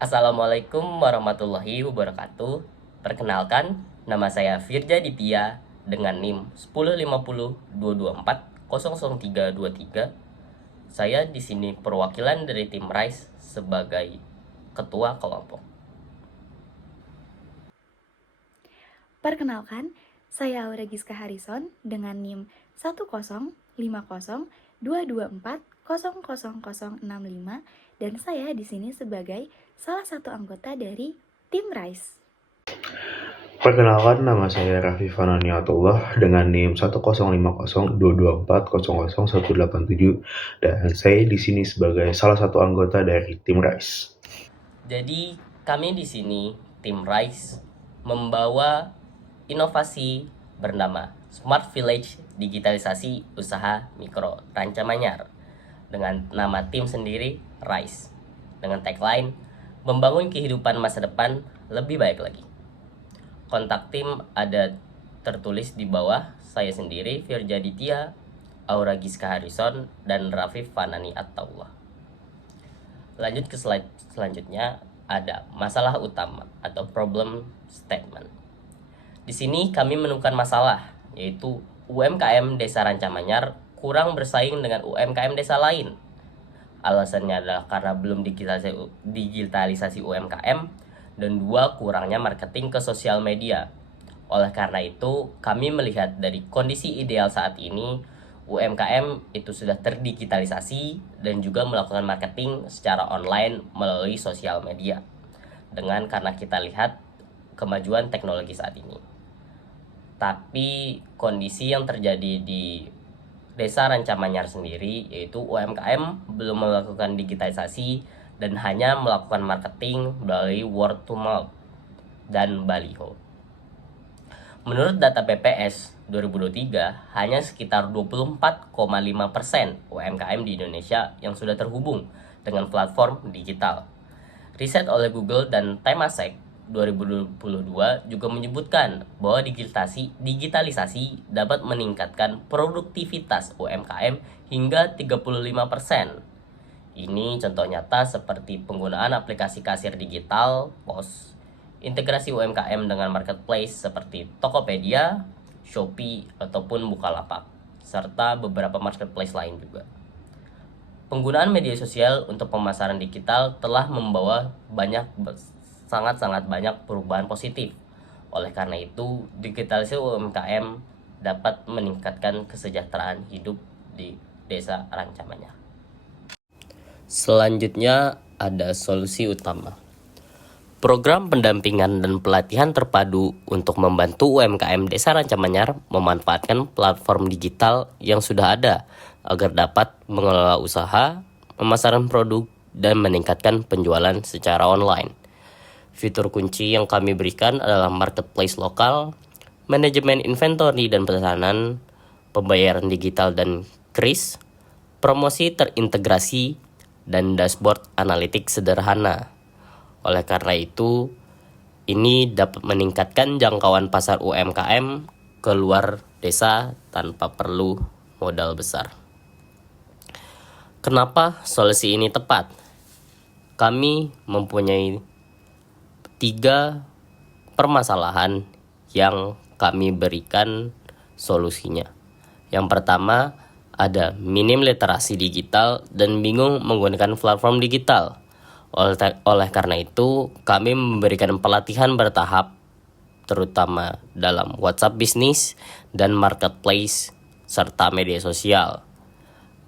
Assalamualaikum warahmatullahi wabarakatuh. Perkenalkan, nama saya Firja Ditya dengan NIM 1050224000323. Saya di sini perwakilan dari tim RISE sebagai ketua kelompok. Perkenalkan, saya Aura Giska Harrison dengan NIM 1050224000065 dan saya di sini sebagai salah satu anggota dari tim RISE. Perkenalkan, nama saya Raffi Fananiatullah dengan NIM 1050224000187 dan saya di sini sebagai salah satu anggota dari tim RISE. Jadi, kami di sini tim RISE membawa inovasi bernama Smart Village Digitalisasi Usaha Mikro Rancamanyar dengan nama tim sendiri RISE dengan tagline membangun kehidupan masa depan lebih baik lagi. Kontak tim ada tertulis di bawah, saya sendiri Firja Ditya, Aura Giska Harrison, dan Raffi Fanani Attaullah. Lanjut ke slide selanjutnya, ada masalah utama atau problem statement. Di sini kami menemukan masalah, yaitu UMKM Desa Rancamanyar kurang bersaing dengan UMKM desa lain. Alasannya adalah karena belum digitalisasi UMKM, dan 2, kurangnya marketing ke sosial media. Oleh karena itu, kami melihat dari kondisi ideal saat ini, UMKM itu sudah terdigitalisasi dan juga melakukan marketing secara online melalui sosial media. Karena kita lihat kemajuan teknologi saat ini. Tapi kondisi yang terjadi di Desa Rancamanyar sendiri, yaitu UMKM belum melakukan digitalisasi dan hanya melakukan marketing melalui word to mouth dan baliho. Menurut data BPS 2023, hanya sekitar 24,5% UMKM di Indonesia yang sudah terhubung dengan platform digital. Riset oleh Google dan Temasek 2022 juga menyebutkan bahwa digitalisasi dapat meningkatkan produktivitas UMKM hingga 35%. Ini contoh nyata seperti penggunaan aplikasi kasir digital, POS, integrasi UMKM dengan marketplace seperti Tokopedia, Shopee, ataupun Bukalapak, serta beberapa marketplace lain juga. Penggunaan media sosial untuk pemasaran digital telah membawa sangat banyak perubahan positif. Oleh karena itu, digitalisasi UMKM dapat meningkatkan kesejahteraan hidup di Desa Rancamanyar. Selanjutnya ada solusi utama. Program pendampingan dan pelatihan terpadu untuk membantu UMKM Desa Rancamanyar memanfaatkan platform digital yang sudah ada agar dapat mengelola usaha, memasarkan produk, dan meningkatkan penjualan secara online. Fitur kunci yang kami berikan adalah marketplace lokal, manajemen inventory dan pesanan, pembayaran digital dan kris, promosi terintegrasi, dan dashboard analitik sederhana. Oleh karena itu, ini dapat meningkatkan jangkauan pasar UMKM ke luar desa tanpa perlu modal besar. Kenapa solusi ini tepat? Kami mempunyai 3 permasalahan yang kami berikan solusinya. Yang pertama, ada minim literasi digital dan bingung menggunakan platform digital. Oleh karena itu, kami memberikan pelatihan bertahap, terutama dalam WhatsApp bisnis dan marketplace serta media sosial.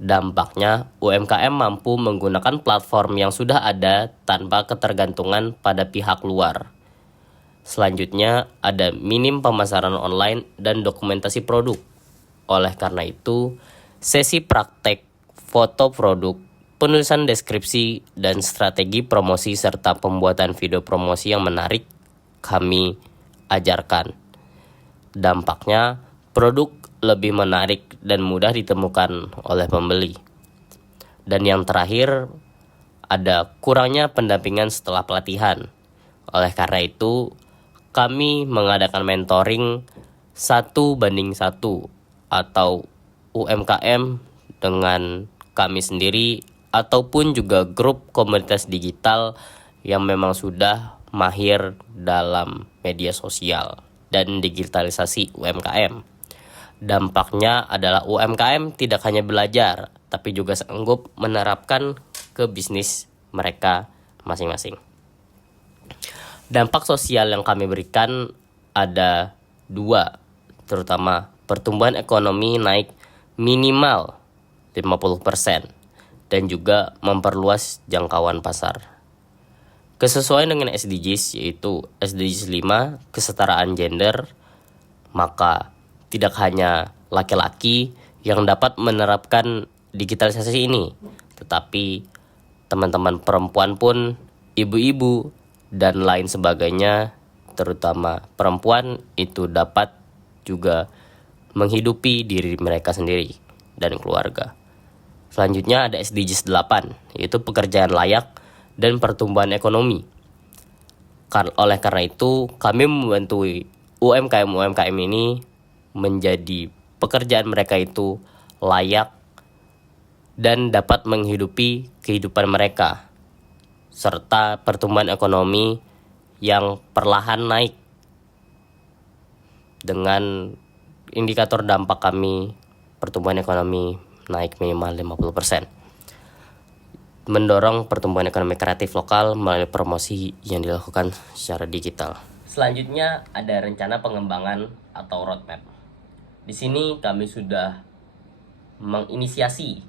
Dampaknya, UMKM mampu menggunakan platform yang sudah ada tanpa ketergantungan pada pihak luar. Selanjutnya, ada minim pemasaran online dan dokumentasi produk. Oleh karena itu, sesi praktek, foto produk, penulisan deskripsi, dan strategi promosi serta pembuatan video promosi yang menarik kami ajarkan. Dampaknya, produk lebih menarik dan mudah ditemukan oleh pembeli. Dan yang terakhir, ada kurangnya pendampingan setelah pelatihan. Oleh karena itu, kami mengadakan mentoring 1:1 atau UMKM dengan kami sendiri ataupun juga grup komunitas digital yang memang sudah mahir dalam media sosial dan digitalisasi UMKM. Dampaknya adalah UMKM tidak hanya belajar, tapi juga sanggup menerapkan ke bisnis mereka masing-masing. Dampak sosial yang kami berikan ada 2, terutama pertumbuhan ekonomi naik minimal 50% dan juga memperluas jangkauan pasar. Kesesuaian dengan SDGs, yaitu SDGs 5, kesetaraan gender, maka tidak hanya laki-laki yang dapat menerapkan digitalisasi ini, tetapi teman-teman perempuan pun, ibu-ibu, dan lain sebagainya, terutama perempuan itu dapat juga menghidupi diri mereka sendiri dan keluarga. Selanjutnya ada SDGs 8, yaitu pekerjaan layak dan pertumbuhan ekonomi. Oleh karena itu, kami membantu UMKM ini menjadi pekerjaan mereka itu layak dan dapat menghidupi kehidupan mereka, serta pertumbuhan ekonomi yang perlahan naik. Dengan indikator dampak kami, pertumbuhan ekonomi naik minimal 50%. Mendorong pertumbuhan ekonomi kreatif lokal melalui promosi yang dilakukan secara digital. Selanjutnya ada rencana pengembangan atau roadmap. Di sini kami sudah menginisiasi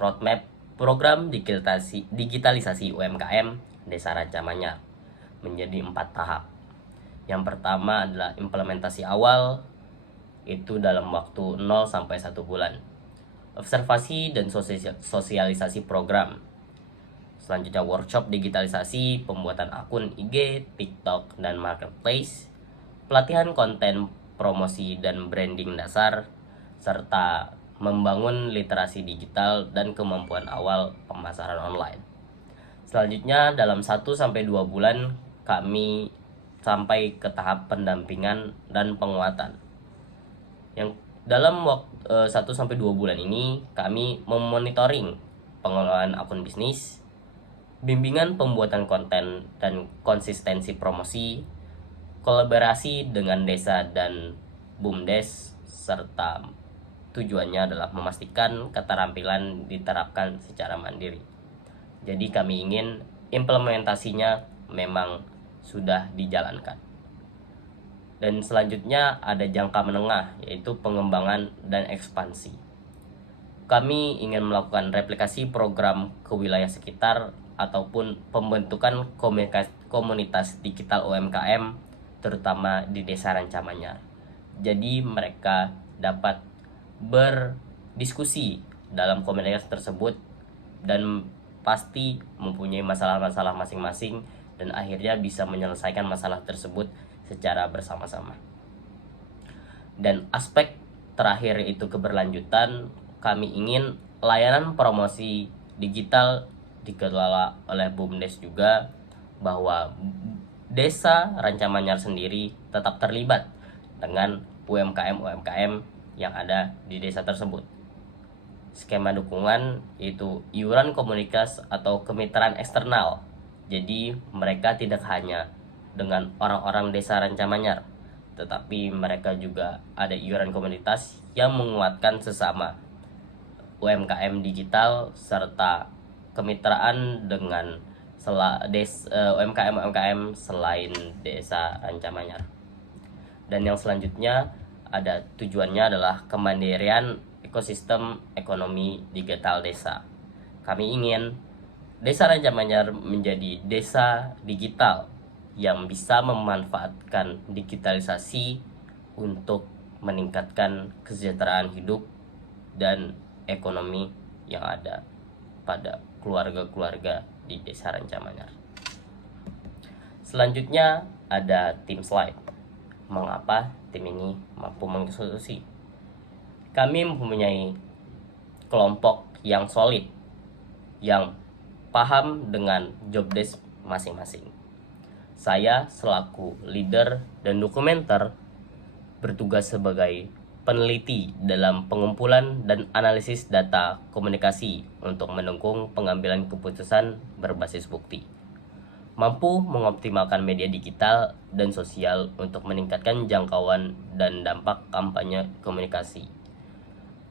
roadmap program digitalisasi UMKM Desa Rancamanyar menjadi 4 tahap. Yang pertama adalah implementasi awal, itu dalam waktu 0 sampai 1 bulan. Observasi dan sosialisasi program. Selanjutnya workshop digitalisasi, pembuatan akun IG, TikTok, dan marketplace. Pelatihan konten promosi dan branding dasar, serta membangun literasi digital dan kemampuan awal pemasaran online. Selanjutnya dalam 1 sampai 2 bulan kami sampai ke tahap pendampingan dan penguatan. Yang dalam waktu 1 sampai 2 bulan ini kami memonitoring pengelolaan akun bisnis, bimbingan pembuatan konten dan konsistensi promosi, kolaborasi dengan desa dan BUMDes, serta tujuannya adalah memastikan keterampilan diterapkan secara mandiri. Jadi kami ingin implementasinya memang sudah dijalankan. Dan selanjutnya ada jangka menengah, yaitu pengembangan dan ekspansi. Kami ingin melakukan replikasi program ke wilayah sekitar ataupun pembentukan komunitas digital UMKM, terutama di Desa Rancamanyar. Jadi mereka dapat berdiskusi dalam komunitas tersebut dan pasti mempunyai masalah-masalah masing-masing dan akhirnya bisa menyelesaikan masalah tersebut secara bersama-sama. Dan aspek terakhir itu keberlanjutan, kami ingin layanan promosi digital dikelola oleh BUMDes juga, bahwa Desa Rancamanyar sendiri tetap terlibat dengan UMKM yang ada di desa tersebut. Skema dukungan yaitu iuran komunitas atau kemitraan eksternal. Jadi mereka tidak hanya dengan orang-orang Desa Rancamanyar, tetapi mereka juga ada iuran komunitas yang menguatkan sesama UMKM digital serta kemitraan dengan UMKM selain Desa Rancamanyar. Dan yang selanjutnya ada tujuannya adalah kemandirian ekosistem ekonomi digital desa. Kami ingin Desa Rancamanyar menjadi desa digital yang bisa memanfaatkan digitalisasi untuk meningkatkan kesejahteraan hidup dan ekonomi yang ada pada keluarga-keluarga di Desa Rancamanyar. Selanjutnya ada tim slide. Mengapa tim ini mampu mengeksekusi? Kami mempunyai kelompok yang solid, yang paham dengan job desk masing-masing. Saya selaku leader dan dokumenter bertugas sebagai peneliti dalam pengumpulan dan analisis data komunikasi untuk mendukung pengambilan keputusan berbasis bukti. mampu mengoptimalkan media digital dan sosial untuk meningkatkan jangkauan dan dampak kampanye komunikasi,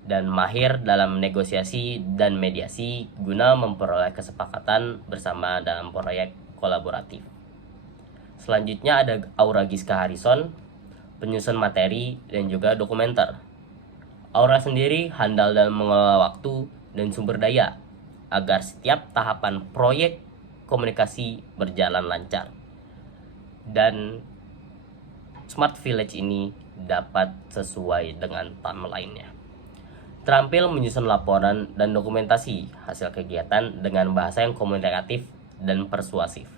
dan mahir dalam negosiasi dan mediasi guna memperoleh kesepakatan bersama dalam proyek kolaboratif. Selanjutnya ada Aura Giska Harrison, penyusun materi dan juga dokumenter. Aura sendiri handal dalam mengelola waktu dan sumber daya agar setiap tahapan proyek komunikasi berjalan lancar, dan Smart Village ini dapat sesuai dengan timeline-nya. Terampil menyusun laporan dan dokumentasi hasil kegiatan dengan bahasa yang komunikatif dan persuasif.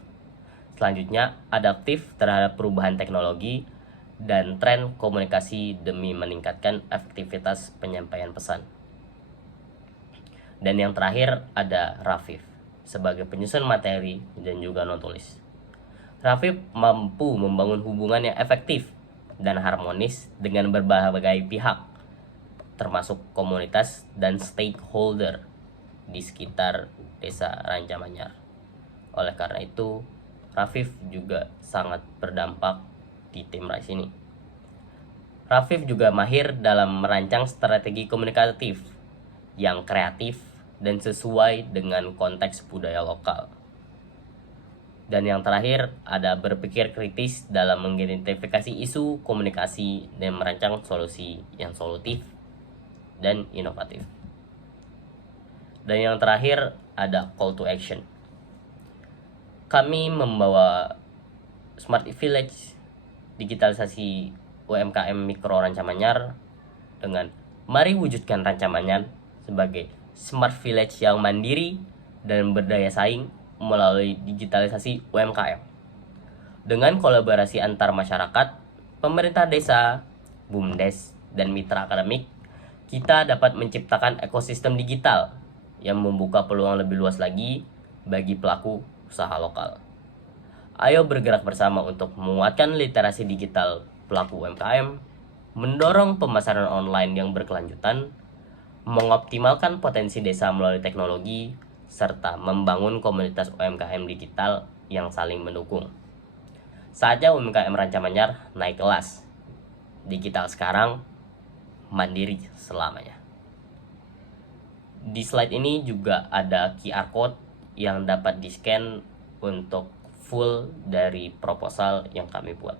Selanjutnya, adaptif terhadap perubahan teknologi dan tren komunikasi demi meningkatkan efektivitas penyampaian pesan. Dan yang terakhir ada Rafif sebagai penyusun materi dan juga non tulis. Rafif mampu membangun hubungan yang efektif dan harmonis dengan berbagai pihak, termasuk komunitas dan stakeholder di sekitar desa Rancamanyar. Oleh karena itu, Rafif juga sangat berdampak di tim Rise ini. Rafif juga mahir dalam merancang strategi komunikatif yang kreatif dan sesuai dengan konteks budaya lokal. Dan yang terakhir ada berpikir kritis dalam mengidentifikasi isu komunikasi dan merancang solusi yang solutif dan inovatif. Dan yang terakhir ada call to action. Kami membawa Smart Village digitalisasi UMKM Mikro Rancamanyar dengan mari wujudkan Rancamanyar sebagai Smart Village yang mandiri dan berdaya saing melalui digitalisasi UMKM. Dengan kolaborasi antar masyarakat, pemerintah desa, BUMDes, dan mitra akademik, kita dapat menciptakan ekosistem digital yang membuka peluang lebih luas lagi bagi pelaku usaha lokal. Ayo bergerak bersama untuk menguatkan literasi digital pelaku UMKM, mendorong pemasaran online yang berkelanjutan, mengoptimalkan potensi desa melalui teknologi, serta membangun komunitas UMKM digital yang saling mendukung. Saatnya UMKM Rancamanyar naik kelas. Digital sekarang, mandiri selamanya. Di slide ini juga ada QR code yang dapat di-scan untuk full dari proposal yang kami buat.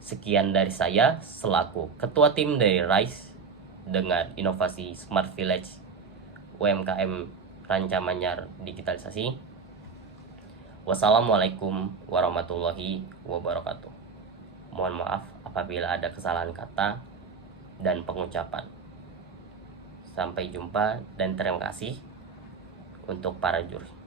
Sekian dari saya selaku ketua tim dari Rise dengan inovasi Smart Village UMKM Rancamanyar digitalisasi. Wassalamualaikum warahmatullahi wabarakatuh. Mohon maaf apabila ada kesalahan kata dan pengucapan. Sampai jumpa dan terima kasih untuk para juri.